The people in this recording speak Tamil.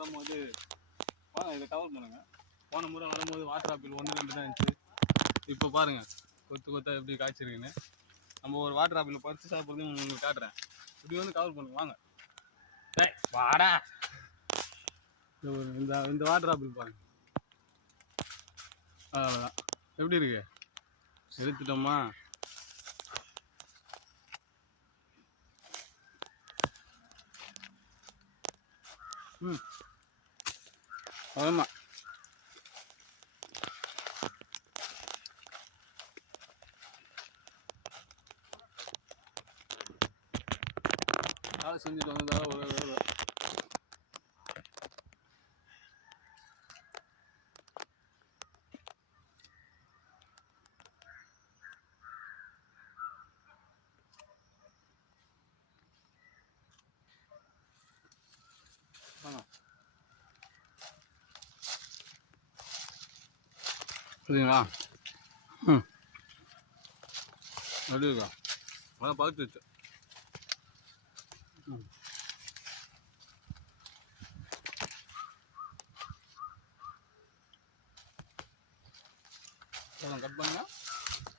வரும்போது வாங்க இதை கவர் பண்ணுங்க. போன முறை வரும்போது வாட்டர் ஆப்பிள் 1 2 தான் இருந்துச்சு. இப்போ பாருங்க கொத்து கொத்தா எப்படி காய்ச்சிருக்குன்னு. நம்ம ஒரு வாட்டர் ஆப்பிள் பறித்து சாப்பிட்றது உங்களுக்கு காட்டுறேன். இப்படி வந்து கவர் பண்ணுங்க வாங்க. வாடா இந்த வாட்டர் ஆப்பிள் பாருங்க. அவ்வளோதான். எப்படி இருக்கு? எடுத்துட்டோமா? ஆமா வேலை செஞ்சுட்டு வந்ததால ஒரு சரிங்களா? எப்படி இருக்கா? அதான் பார்த்து வச்சு கட் பண்ணுங்க.